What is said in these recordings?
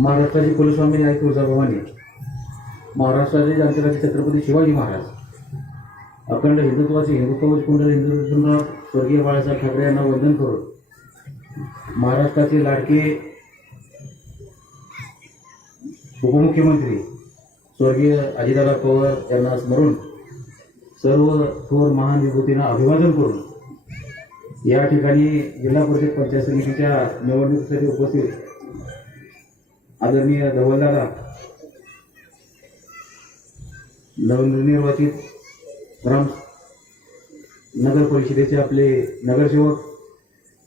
महाराष्ट्राचे कुलस्वामी आई तुळजाभवानी, महाराष्ट्राचे जाणतेराचे छत्रपती शिवाजी महाराज, अखंड हिंदुत्वाचे हिंदुत्व कुंडल हिंदुत्व स्वर्गीय बाळासाहेब ठाकरे यांना वंदन करून महाराष्ट्राचे लाडके उपमुख्यमंत्री स्वर्गीय अजितदादा पवार यांना स्मरून सर्व थोर महान विभूतींना अभिवादन करून या ठिकाणी जिल्हा परिषद पंचायत समितीच्या निवडणुकीसाठी उपस्थित आदरणीय धवलदादा, नवनिर्वाचित ग्राम नगर परिषदेचे आपले नगरसेवक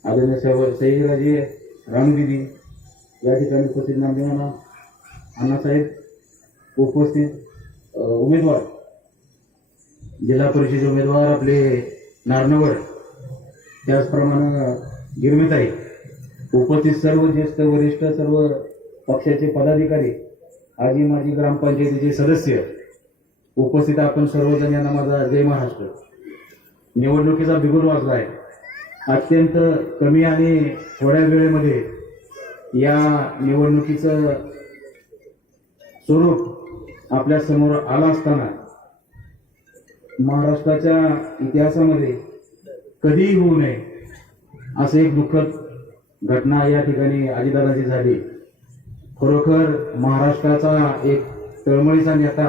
आदरणीय सईराजे रामदिदी, या ठिकाणी उपस्थित नामदेवांना अण्णासाहेब, उपस्थित उमेदवार जिल्हा परिषदेचे उमेदवार आपले नारनवड, त्याचप्रमाणे गिरमिताई, उपस्थित सर्व ज्येष्ठ वरिष्ठ सर्व पक्षाचे पदाधिकारी, आजी माजी ग्रामपंचायतीचे सदस्य, उपस्थित आपण सर्वजण यांना माझा जय महाराष्ट्र. निवडणुकीचा बिगुल वाजला आहे. अत्यंत कमी आणि थोड्या वेळेमध्ये या निवडणुकीचं स्वरूप आपल्या समोर आलं असताना महाराष्ट्राच्या इतिहासामध्ये कधीही होऊ नये असं एक दुःखद घटना या ठिकाणी अजितदादांची झाली. खरोखर महाराष्ट्राचा एक तळमळीचा नेता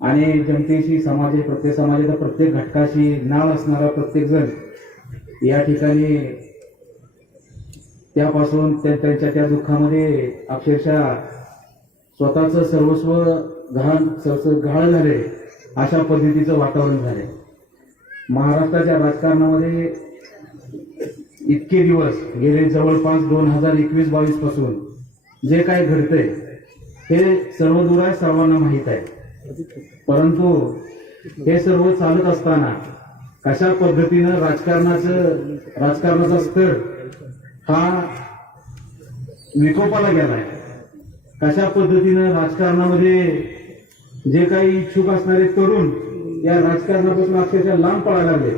आणि जनतेशी प्रत्येक समाजाच्या प्रत्येक घटकाशी नाळ असणारा प्रत्येक जण या ठिकाणी त्यापासून त्यांच्या त्या दुःखामध्ये अक्षरशः स्वतःचं सर्वस्व गहाळ झाले अशा पद्धतीचं वातावरण झाले. महाराष्ट्राच्या राजकारणामध्ये इतके दिवस गेले जवळपास 2021-22 पासून जे काही घडतंय हे सर्व दूर आहे, सर्वांना माहीत आहे. परंतु हे सर्व चालत असताना कशा पद्धतीनं राजकारणाचा स्तर हा विकोपाला गेलाय, कशा पद्धतीनं राजकारणामध्ये जे काही इच्छुक असणारे तरुण या राजकारणापासून अक्षरशः लांब पळायला लागले,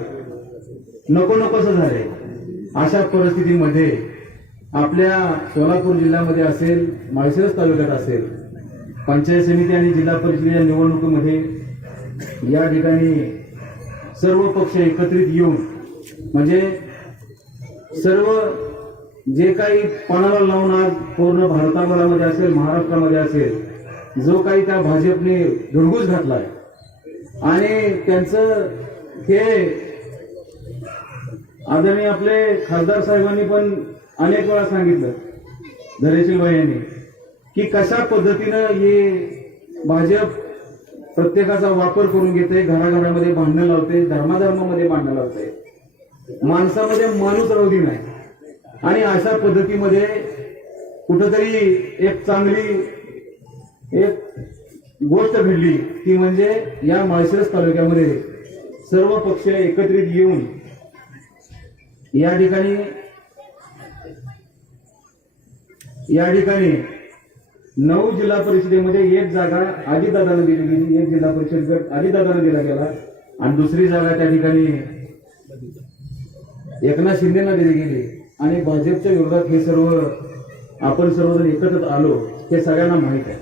नकोसं झाले. अशा परिस्थितीमध्ये आपल्या सोलापूर जिल्ह्यामध्ये असेल, माळशिरस तालुक्यात असेल, पंचायत समिती आणि जिल्हा परिषदेच्या निवडणुकीमध्ये या ठिकाणी सर्व पक्ष एकत्रित येऊन म्हणजे सर्व जे काही पणाला लावून आज पूर्ण भारतामध्ये असेल, महाराष्ट्रामध्ये असेल, जो काही त्या भाजपने धुडगूस घातलाय आणि त्यांचं हे आदरणीय आपले खासदार साहेबांनी पण अनेक वेळा सांगितलं, धैर्यशील भाई यांनी, की कशा पद्धतीनं हे भाजप प्रत्येकाचा वापर करून घेते, घराघरामध्ये भांडणं लावते, धर्माधर्मामध्ये भांडणं लावते, माणसामध्ये माणूस राहू नाही. आणि अशा पद्धतीमध्ये कुठंतरी एक चांगली गोष्ट घडली ती म्हणजे या माळशिरस तालुक्यामध्ये सर्व पक्ष एकत्रित येऊन या ठिकाणी 9 जिल्हा परिषदेमध्ये एक जागा अजितदादांना दिली गेली, एक जिल्हा परिषद गट अजितदादांना दिला गेला आणि दुसरी जागा त्या ठिकाणी एकनाथ शिंदेना दिली गेली. आणि भाजपच्या विरोधात हे सर्व आपण सर्वजण एकत्र आलो हे सगळ्यांना माहीत आहे.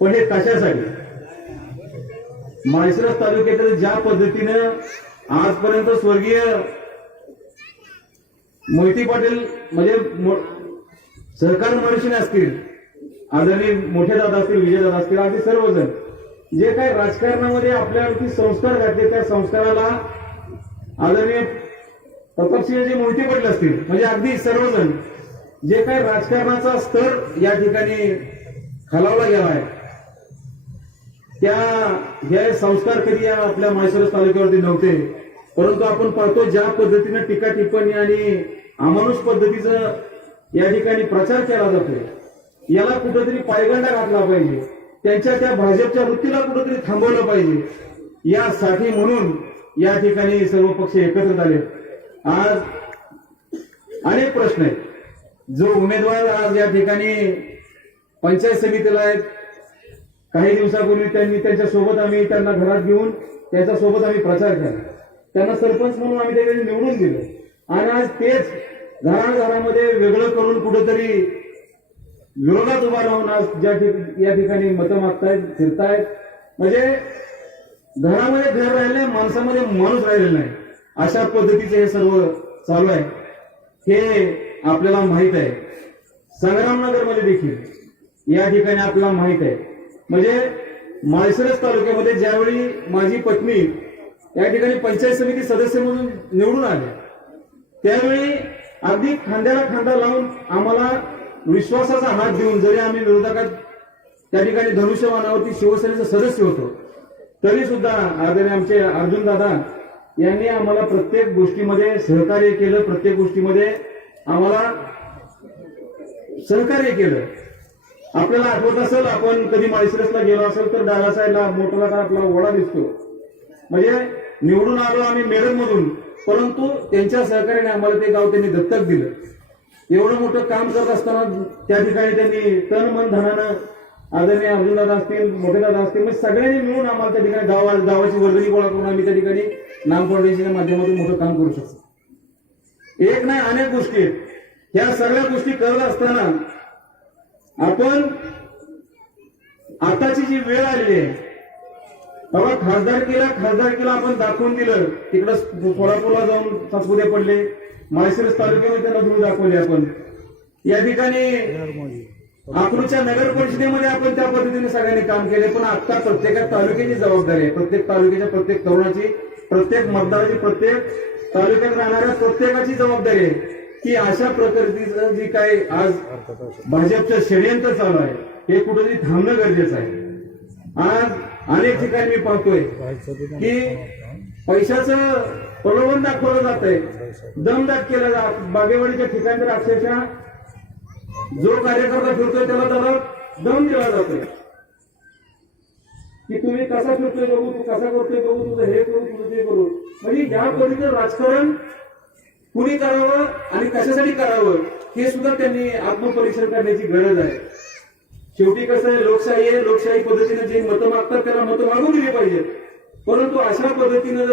पण हे कशासाठी? माळशिरस तालुक्यातील ज्या पद्धतीनं आजपर्यंत स्वर्गीय मोहिते पाटील म्हणजे सहकार मनीषी असतील, आदरणीय मोठे दादा असतील, विजय दादा असतील, असे सर्वजण जे काही राजकारणामध्ये आपल्यावरती संस्कार घातले त्या संस्काराला आदरणीय प्रतापसिंहजी मोहिते पाटील असतील, म्हणजे अगदी सर्वजण जे काही राजकारणाचा स्तर या ठिकाणी खालावला गेलाय त्या हे संस्कार कधी आपल्या माळशिरस तालुक्यावरती नव्हते. परंतु आपण पाहतो ज्या पद्धतीने टीका टिप्पणी आणि अमानुष पद्धतीचं या ठिकाणी प्रचार केला जातोय, याला कुठेतरी पायगंडा घातला पाहिजे, त्यांच्या त्या भाजपच्या वृत्तीला कुठेतरी थांबवलं पाहिजे. यासाठी म्हणून या ठिकाणी सर्व पक्ष एकत्र झाले. आज अनेक प्रश्न आहेत. जो उमेदवार आज या ठिकाणी पंचायत समितीला आहेत, काही दिवसापूर्वी त्यांच्यासोबत आम्ही त्यांना घरात घेऊन त्यांच्यासोबत आम्ही प्रचार केला, त्यांना सरपंच म्हणून आम्ही त्यावेळी निवडून दिलं आणि आज तेच घराघरामध्ये वेगळं करून कुठेतरी विरोधात उभा राहून आज या ठिकाणी मतं मागतायत फिरतायत. म्हणजे घरामध्ये घर राहिले, माणसामध्ये माणूस राहिलेला नाही, अशा पद्धतीचे हे सर्व चालू आहे. हे आपल्याला माहित आहे. संग्रामनगर मध्ये देखील या ठिकाणी आपल्याला माहित आहे. म्हणजे माळशिरस तालुक्यामध्ये ज्यावेळी माझी पत्नी या ठिकाणी पंचायत समिती सदस्य म्हणून निवडून आले, त्यावेळी अगदी खांद्याला खांदा लावून आम्हाला विश्वासाचा हात देऊन, जरी आम्ही विरोधकात त्या ठिकाणी धनुष्यबाणावरती शिवसेनेचे सदस्य होतो, तरी सुद्धा आदरणीय आमचे अर्जुन दादा यांनी आम्हाला प्रत्येक गोष्टीमध्ये सहकार्य केलं, प्रत्येक गोष्टीमध्ये आम्हाला सहकार्य केलं. आपल्याला आठवत असेल, आपण कधी माळशिरसला गेलो असेल तर डाव्या साईडला मोठा आपला वडा दिसतो. म्हणजे निवडून आलो आम्ही मेरठमधून, परंतु त्यांच्या सहकार्याने आम्हाला ते गाव त्यांनी दत्तक दिलं. एवढं मोठं काम करत असताना त्या ठिकाणी त्यांनी तन मन धनानं, आदरणीय अर्जुन दादा असतील, मोठे दादा असतील, म्हणजे सगळ्यांनी मिळून आम्हाला त्या ठिकाणी गावाची वर्गणी गोळा करून आम्ही त्या ठिकाणी नाम फाउंडेशनच्या माध्यमातून मोठं काम करू शकतो. एक नाही अनेक गोष्टी आहेत. ह्या सगळ्या गोष्टी करत असताना आपण आताची जी वेळ आलेली आहे, बाबा खासदारकीला आपण दाखवून दिलं, तिकडं सोलापूरला जाऊन सातपुते पडले, माळशिरस तालुक्यामध्ये त्यांना धूळ दाखवली. आपण या ठिकाणी अकलूजच्या नगर परिषदेमध्ये आपण त्या पद्धतीने सगळ्यांनी काम केले. पण आता प्रत्येक तालुक्याची जबाबदारी आहे, प्रत्येक तालुक्याच्या प्रत्येक तरुणाची, प्रत्येक मतदाराची, प्रत्येक तालुक्यात राहणाऱ्या प्रत्येकाची जबाबदारी आहे की अशा प्रकारचं जी काही आज भाजपचं षडयंत्र चालू आहे हे कुठेतरी थांबणं गरजेचं आहे. आज अनेक ठिकाणी मी पाहतोय की पैशाचं प्रलोभन दाखवलं जात आहे, दमदाट केलं जात. बागेवाडीच्या ठिकाणी तर अक्षरशः जो कार्यकर्ता फिरतोय त्याला दम दिला जातोय की तुम्ही कसा फिरतोय बघू, तू कसा करतोय बघू, तुझं हे करू, तुझं ते करू. म्हणजे या पद्धतीचं राजकारण कुणी करावं आणि कशासाठी करावं हे सुद्धा त्यांनी आत्मपरीक्षण करण्याची गरज आहे. शेवटी कसं आहे, लोकशाही आहे. लोकशाही पद्धतीने जे मतं मागतात त्याला मतं मागू दिली पाहिजेत. परंतु अशा पद्धतीने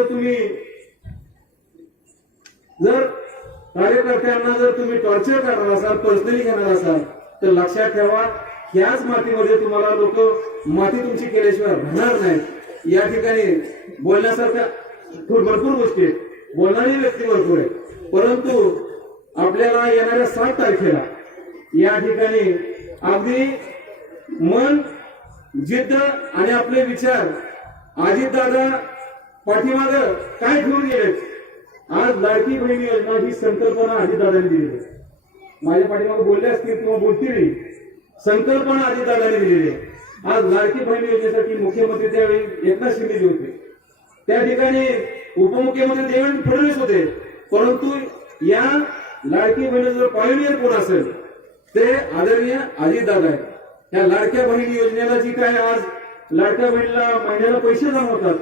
जर कार्यकर्त्यांना जर तुम्ही टॉर्चर करणार असाल, पर्सनली घेणार असाल, तर लक्षात ठेवा ह्याच मातीमध्ये तुम्हाला लोक माती तुमची केल्याशिवाय राहणार नाहीत. या ठिकाणी बोलण्यासारख्या भरपूर गोष्टी आहेत, बोलणारी व्यक्ती भरपूर आहे, परंतु आपल्याला येणाऱ्या 7 तारखेला या ठिकाणी अगदी मन, जिद्द आणि आपले विचार अजितदादा पाठीमाग काय ठेवून गेलेत. आज लाडकी बहीण योजना ही संकल्पना अजितदादांनी दिली आहे. माझ्या पाठीमागे बोलले असतील किंवा बोलतील, संकल्पना अजितदादांनी दिलेली आहे. आज लाडकी बहीण योजनेसाठी मुख्यमंत्री त्यावेळी एकनाथ शिंदे होते, त्या ठिकाणी उपमुख्यमंत्री देवेंद्र फडणवीस होते. परंतु या लाडकी बहिणीचं पायोनियर कोण असेल ते आदरणीय अजितदादा आहेत. या लाडक्या बहिणी योजनेला जी काय आज लाडक्या बहिणीला महिन्याला पैसे जमवतात,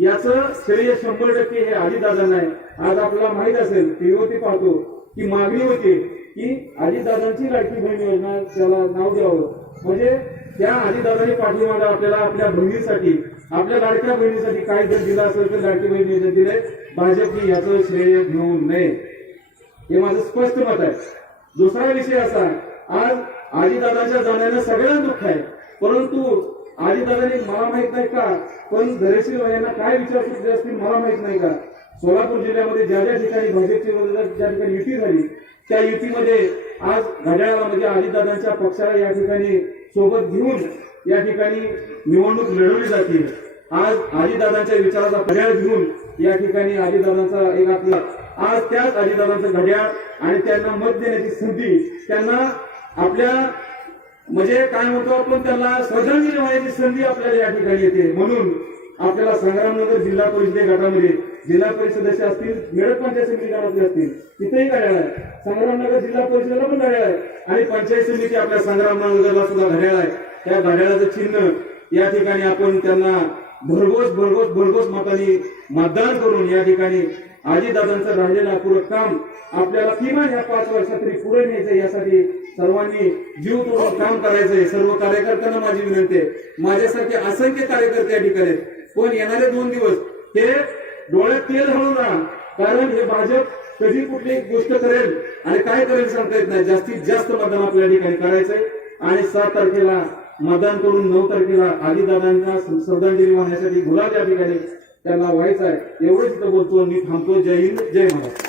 याचं श्रेय 100% हे अजितदादांना आहे. आज आपल्याला माहित असेल, टीव्हीवरती पाहतो की मागणी होती की अजितदादांची लाडकी बहीण योजना त्याला नाव द्यावं. म्हणजे त्या अजितदादांनी पाठीमागं आपल्याला आपल्या बहिणीसाठी, आपल्या लाडक्या बहिणीसाठी काय जर दिलं असेल तर लाडकी बहीण योजना दिले, भाजपने याचं श्रेय घेऊ नये, हे माझं स्पष्ट मत आहे. दुसरा विषय असा, आज अजितदादांच्या जाण्यानं सगळ्यांना दुःख आहे, परंतु अजितदादांनी मला माहित नाही का, पण धैर्यशील यांना काय विचार सुचले असतील मला माहित नाही का, सोलापूर जिल्ह्यामध्ये ज्या ज्या ठिकाणी भाजपची ज्या ठिकाणी युती झाली त्या युतीमध्ये आज घड्याळाला म्हणजे अजितदादांच्या पक्षाला या ठिकाणी सोबत घेऊन या ठिकाणी निवडणूक लढवली जाते. आज अजितदादांच्या विचाराचा घड्याळ घेऊन या ठिकाणी अजितदादांचा एक आपला आज त्याच अजितदादांचं घड्याळ आणि त्यांना मत देण्याची संधी, त्यांना आपल्या म्हणजे काय म्हणतो आपण, त्यांना श्रद्धांजली वाहण्याची संधी आपल्याला या ठिकाणी येते. म्हणून आपल्याला संग्रामनगर जिल्हा परिषदे गटामध्ये जिल्हा परिषद सदस्य असतील, मेरठ पंचायत समिती गटातले असतील, तिथेही घड्याळ आहे. संग्रामनगर जिल्हा परिषदेला पण घड्याळ आहे आणि पंचायत समिती आपल्या संग्रामनगरला सुद्धा घड्याळ आहे. त्या घड्याळाचं चिन्ह या ठिकाणी आपण त्यांना भरघोस मतांनी मतदान करून या ठिकाणी अजितदादांचं राहिलेलं अपुरं काम आपल्याला किमान ह्या 5 वर्षात तरी पुढे न्यायचं, यासाठी सर्वांनी जीव तोडून काम करायचंय. सर्व कार्यकर्त्यांना माझी विनंती आहे, माझ्यासारखे असंख्य कार्यकर्ते या ठिकाणी आहेत, पण येणारे 2 दिवस हे डोळ्यात तेल घालून राहा, कारण हे भाजप कधी कुठली गोष्ट करेल आणि काय करेल सांगता येत नाही. जास्तीत जास्त मतदान आपल्या ठिकाणी करायचंय. आणि 7 तारखेला मतदान करून 9 तारखेला आदिदादांना श्रद्धांजली वाहण्यासाठी गुलाब या ठिकाणी त्यांना व्हायचं आहे. एवढंच इथं बोलतो. मी थांबतो. जय हिंद, जय महाराष्ट्र.